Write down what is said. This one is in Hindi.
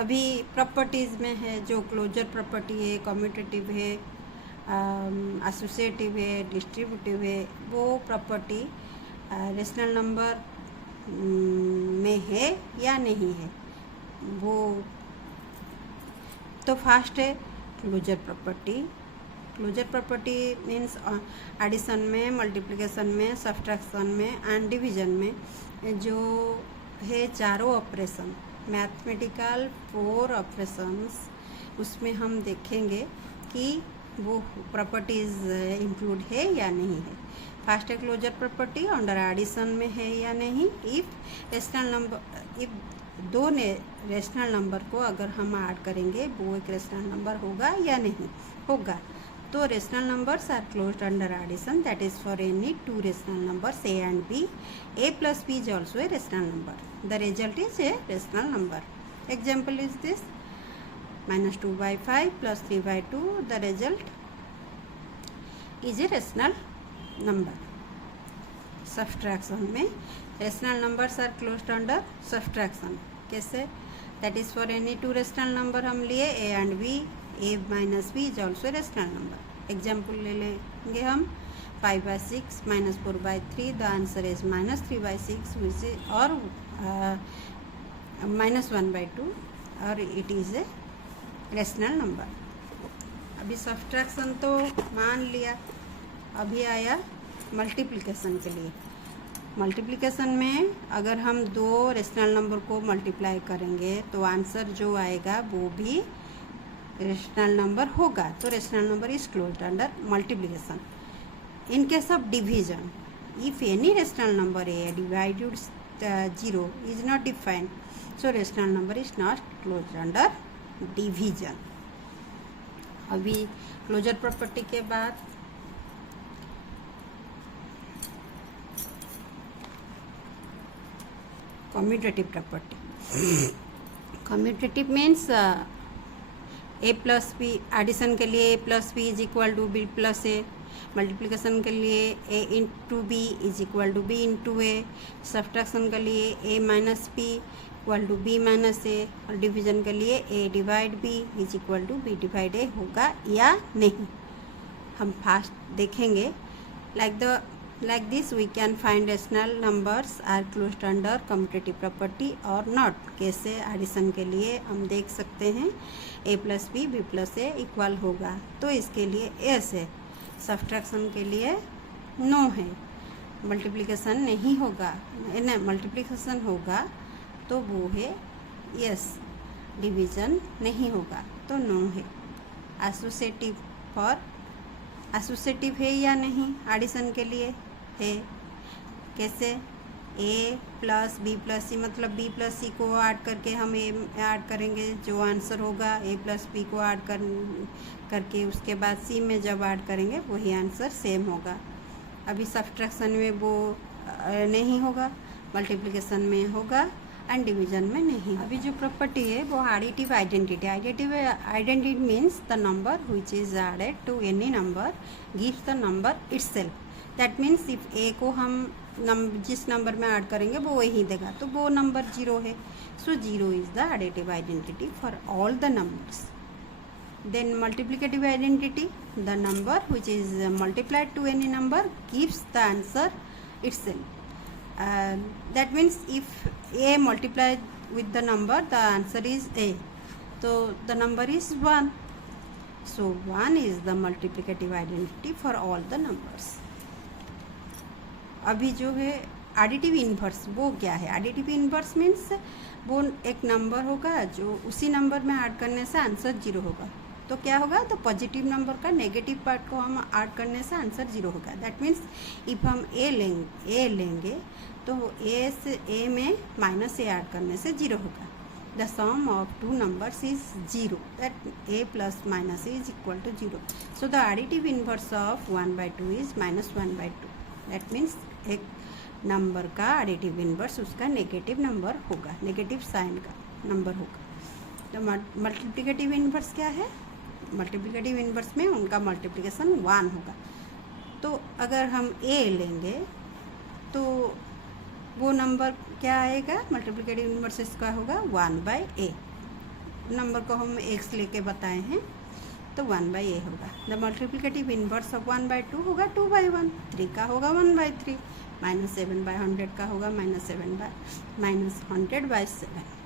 अभी प्रॉपर्टीज़ में है जो क्लोजर प्रॉपर्टी है, कम्यूटेटिव है, एसोसिएटिव है, डिस्ट्रीब्यूटिव है, वो प्रॉपर्टी रेशनल नंबर में है या नहीं है। वो तो फर्स्ट है closure property. Closure property means addition में, मल्टीप्लिकेशन में, सब्ट्रैक्शन में एंड डिवीजन में जो है चारों ऑपरेशन, मैथमेटिकल 4 ऑपरेशंस, उसमें हम देखेंगे कि वो प्रॉपर्टीज इंक्लूड है या नहीं है। फर्स्ट है क्लोजर प्रॉपर्टी, अंडर एडिशन में है या नहीं। इफ रेशनल नंबर, इफ दो रेशनल नंबर को अगर हम ऐड करेंगे वो एक रेशनल नंबर होगा या नहीं होगा। तो rational numbers are closed under addition, that is for any 2 rational numbers a and b. a plus b is also a rational number. The result is a rational number. Example is this: -2/5 plus 3/2. The result is a rational number. Subtraction में rational numbers are closed under subtraction. कैसे? That is for any 2 rational number हम लिए a and b. a minus b is also a rational number. Example ले लेंगे हम 5/6 minus 4/3. The answer is -3/6 which is or -1/2 और it is a rational number. अभी सब्ट्रैक्शन तो मान लिया, अभी आया मल्टीप्लिकेशन के लिए। मल्टीप्लिकेशन में अगर हम 2 रेशनल नंबर को मल्टीप्लाई करेंगे तो आंसर जो आएगा वो भी रेशनल नंबर होगा। तो rational number is closed under multiplication. In case of division, if any rational number A divided 0 is not defined, so rational number is not closed under division. अभी क्लोजर प्रॉपर्टी के बाद commutative property. Commutative means a plus B, addition के लिए a plus B is equal to B plus A, multiplication के लिए a into B is equal to B into A, subtraction के लिए a minus B equal to B minus A, और डिवीजन के लिए a divide B is equal to B divide A होगा या नहीं। हम फास्ट देखेंगे। Like this we can find rational numbers are closed under commutative property or not. कैसे? एडिशन के लिए हम देख सकते हैं a plus B B plus A equal होगा, तो इसके लिए yes है। सब्ट्रैक्शन के लिए no है। मल्टीप्लिकेशन नहीं होगा, मल्टीप्लिकेशन होगा तो वो है yes, डिवीजन नहीं होगा तो no है। एसोसिएटिव फॉर, एसोसिएटिव है या नहीं एडिशन के लिए है। कैसे? a प्लस बी प्लस सी, मतलब b प्लस सी को ऐड करके हम a ऐड करेंगे, जो आंसर होगा a प्लस बी को ऐड करके उसके बाद c में जब ऐड करेंगे वही आंसर सेम होगा। अभी सब्ट्रैक्शन में वो नहीं होगा, मल्टीप्लिकेशन में होगा एंड डिवीजन में नहीं। अभी जो प्रॉपर्टी है वो additive identity. Identity means the number which is added to any number gives the number itself. That means if A को हम जिस नंबर में ऐड करेंगे वो वही देगा, तो वो नंबर 0 है। So 0 is the additive identity for all the numbers. Then multiplicative identity, the number which is multiplied to any number gives the answer itself. That means if a multiplied with the number, the answer is a, so the number is 1. So 1 is the multiplicative identity for all the numbers. अभी जो है एडिटिव इन्वर्स, वो क्या है? एडिटिव इन्वर्स मीन्स वो एक नंबर होगा जो उसी नंबर में ऐड करने से आंसर 0 होगा। तो क्या होगा? तो पॉजिटिव नंबर का नेगेटिव पार्ट को हम ऐड करने से आंसर 0 होगा। दैट मीन्स इफ हम a लेंगे तो a में माइनस a ऐड करने से 0 होगा। The sum of 2 numbers is 0, that a plus minus a is equal to 0। So the additive inverse of 1/2 is -1/2। That means एक नंबर का एडिटिव इन्वर्स उसका नेगेटिव नंबर होगा, नेगेटिव साइन का नंबर होगा। तो मल्टीप्लिकेटिव इन्वर्स क्या है? मल्टीप्लिकेटिव इन्वर्स में उनका मल्टीप्लिकेशन 1 होगा। तो अगर हम a लेंगे तो वो नंबर क्या आएगा? मल्टीप्लिकेटिव इन्वर्स इसका होगा 1/a। नंबर को हम एक्स लेके बताए हैं तो 1/a होगा। द मल्टीप्लिकेटिव इनवर्स ऑफ 1/2 होगा 2/1, 3 का होगा 1/3, -7/100 का होगा -100/7।